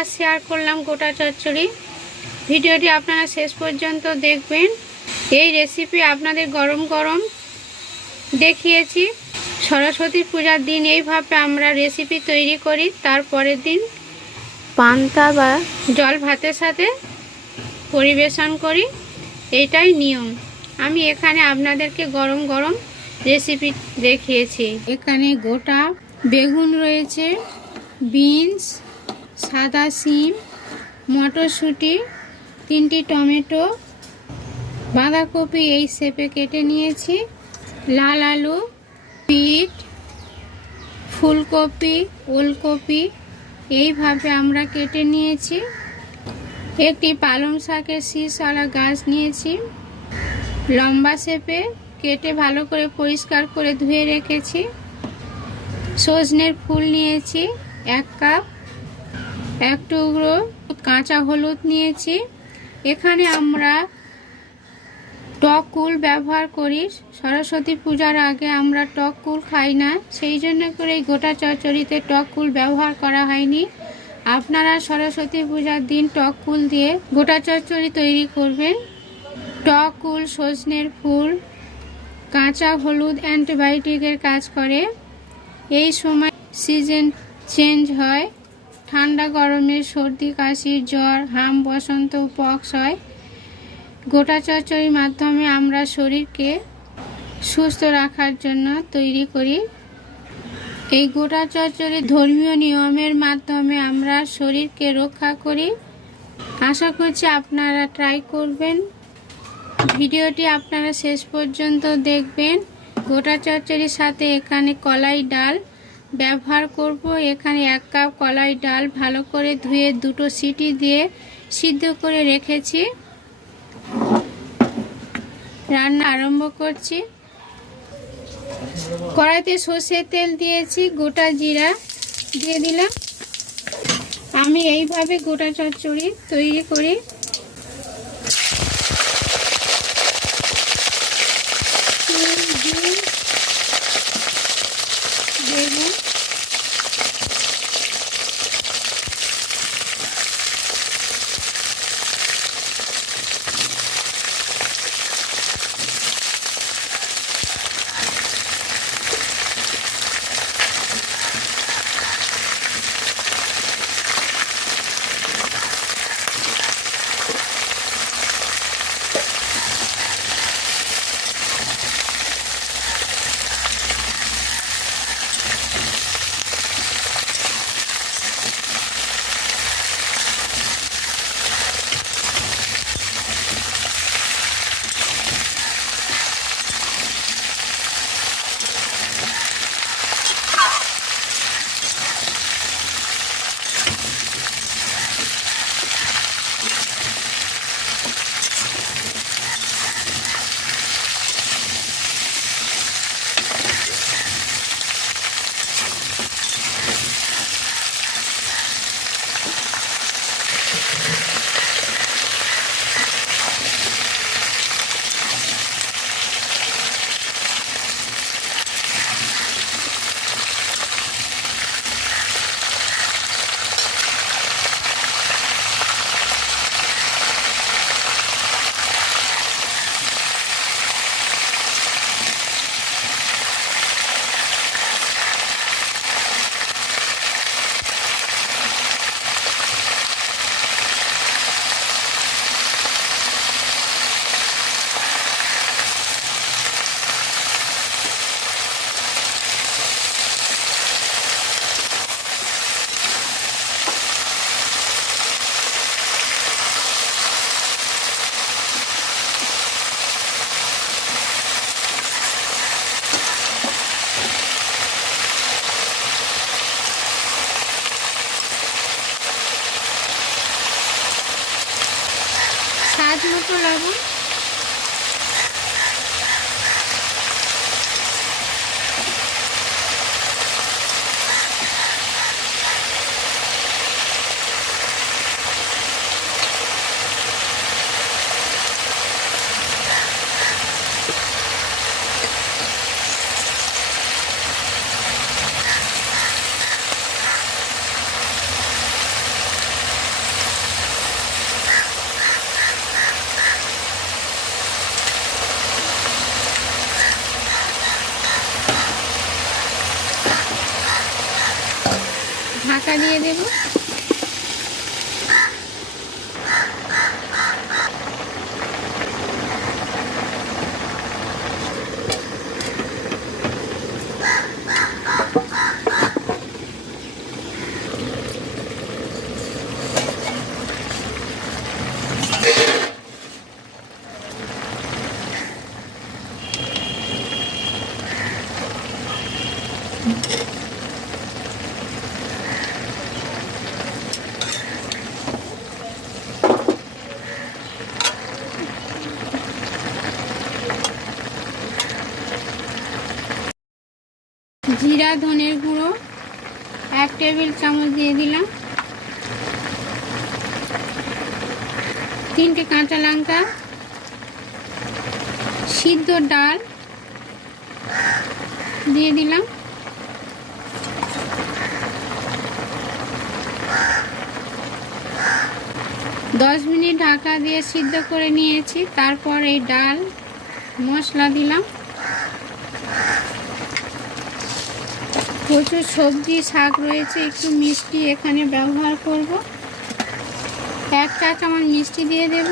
আজ শেয়ার করলাম গোটা চচ্চড়ি। ভিডিওটি আপনারা শেষ পর্যন্ত দেখবেন। এই রেসিপি আপনাদের গরম গরম দেখিয়েছি। সরস্বতী পূজার দিন এইভাবে আমরা রেসিপি তৈরি করি, তারপরের দিন পান্তা বা জল ভাতের সাথে পরিবেশন করি। এটাই নিয়ম। আমি এখানে আপনাদেরকে গরম গরম রেসিপি দেখিয়েছি। এখানে গোটা বেগুন রয়েছে বিনস সাদা সিম, মটরশুঁটি, তিনটি টমেটো, বাঁধাকপি এই শেপে কেটে নিয়েছি। লাল আলু, পিট, ফুলকপি, ওলকপি এইভাবে আমরা কেটে নিয়েছি। একটি পালং শাকের শীষওয়ালা গাছ নিয়েছি। লম্বা শেপে কেটে ভালো করে পরিষ্কার করে ধুয়ে রেখেছি। সজনের ফুল নিয়েছি, এক কাপ। এক টুকরো কাঁচা হলুদ নিয়েছি। এখানে আমরা টক কুল ব্যবহার করি। সরস্বতী পূজার আগে আমরা টক কুল খাই না। সেই জন্য করে এই গোটা চচ্চড়িতে টক কুল ব্যবহার করা হয়নি। আপনারা সরস্বতী পূজার দিন টক কুল দিয়ে গোটা চচ্চড়ি তৈরি করবেন। টক কুল, সজনের ফুল, কাঁচা হলুদ অ্যান্টিবায়োটিকের কাজ করে। এই সময় সিজন চেঞ্জ হয়। ঠান্ডা গরমে সর্দি, কাশি, জ্বর, হাম, বসন্ত পক্স হয়। গোটা চচ্চড়ির মাধ্যমে আমরা শরীরকে সুস্থ রাখার জন্য তৈরি করি। এই গোটা চচ্চড়ি ধর্মীয় নিয়মের মাধ্যমে আমরা শরীরকে রক্ষা করি। আশা করছি আপনারা ট্রাই করবেন। ভিডিওটি আপনারা শেষ পর্যন্ত দেখবেন। গোটা চচ্চড়ির সাথে এখানে কলাই ডাল ব্যবহার করব। এখানে এক কাপ কলাই ডাল ভালো করে ধুয়ে দুটো সিটি দিয়ে সিদ্ধ করে রেখেছি। রান্না আরম্ভ করছি। কড়াইতে সর্ষের তেল দিয়েছি, গোটা জিরা দিয়ে দিলাম। আমি এইভাবে গোটা চচ্চড়ি তৈরি করি। স্বাদ মতো লবণ ঢাকা দিয়ে দেবো জিরা, ধনের গুঁড়ো, এক টেবিল চামচ দিয়ে দিলাম। তিনটে কাঁচা লঙ্কা, সিদ্ধ ডাল দিয়ে দিলাম। দশ মিনিট ঢাকা দিয়ে সিদ্ধ করে নিয়েছি। তারপর এই ডাল, মশলা দিলাম। প্রচুর সবজি শাক রয়েছে একটু মিষ্টি এখানে ব্যবহার করব। এক চামচ মিষ্টি দিয়ে দেব।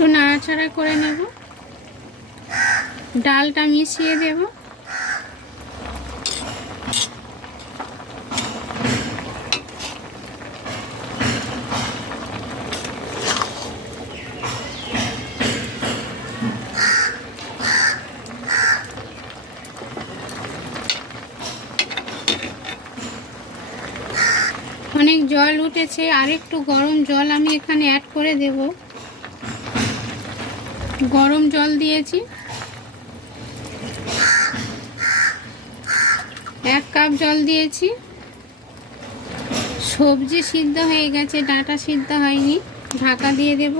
একটু নাড়াচাড়া করে নেব। ডালটা মিশিয়ে দেব। অনেক জল উঠেছে আর একটু গরম জল আমি এখানে অ্যাড করে দেবো। গরম জল দিয়েছি। এক কাপ জল দিয়েছি। সবজি সিদ্ধ হয়ে গেছে, ডাঁটা সিদ্ধ হয়নি, ঢাকা দিয়ে দেব।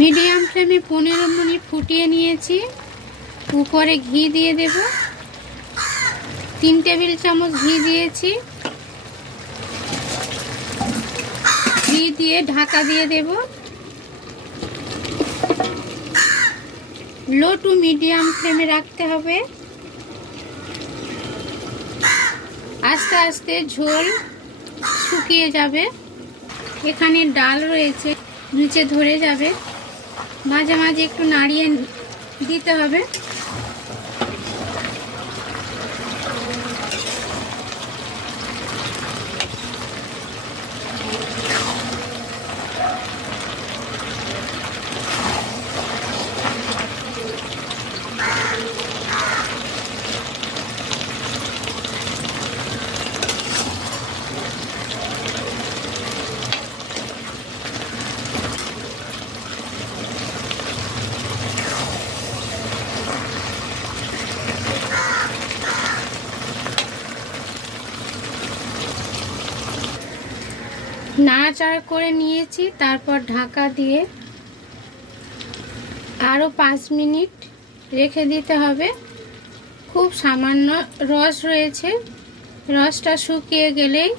মিডিয়াম ফ্লেমে পনেরো মিনিট ফুটিয়ে নিয়েছি। উপরে ঘি দিয়ে দেব। তিন টেবিল চামচ ঘি দিয়েছি। ঘি দিয়ে ঢাকা দিয়ে দেব। লো টু মিডিয়াম ফ্লেমে রাখতে হবে। আস্তে আস্তে ঝোল শুকিয়ে যাবে। এখানে ডাল রয়েছে, নিচে ধরে যাবে। মাঝে মাঝে একটু নাড়িয়ে দিতে হবে। নাড়াচাড়া করে নিয়েছি, তারপর ঢাকা দিয়ে আরও পাঁচ মিনিট রেখে দিতে হবে। খুব সামান্য রস রয়েছে। রসটা শুকিয়ে গেলেই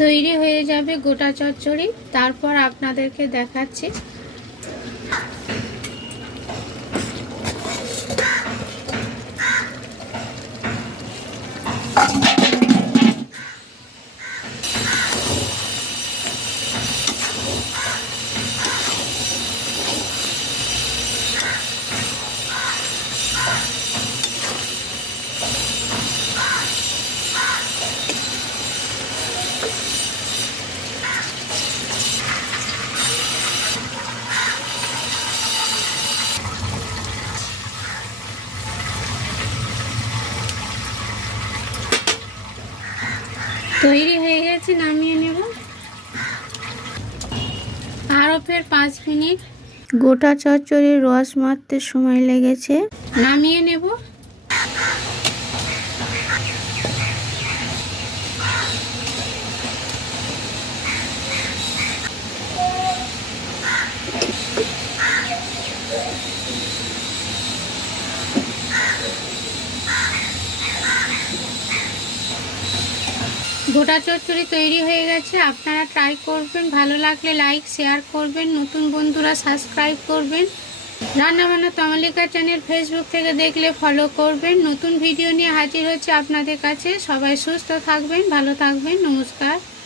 তৈরি হয়ে যাবে গোটা চচ্চড়ি। তারপর আপনাদেরকে দেখাচ্ছি তৈরি হয়ে গেছে নামিয়ে নেব। আরও ফের পাঁচ মিনিট। গোটা চচ্চড়ির রস মারতে সময় লেগেছে। নামিয়ে নেব। গোটা চচ্চড়ি তৈরি হয়ে গেছে। আপনারা ট্রাই করবেন, ভালো লাগলে লাইক শেয়ার করবেন, নতুন বন্ধুরা সাবস্ক্রাইব করবেন। রান্নাবান্না তমালিকা চ্যানেল ফেসবুক থেকে দেখলে ফলো করবেন। নতুন ভিডিও নিয়ে হাজির হচ্ছে আপনাদের কাছে। সবাই সুস্থ থাকবেন, ভালো থাকবেন, নমস্কার।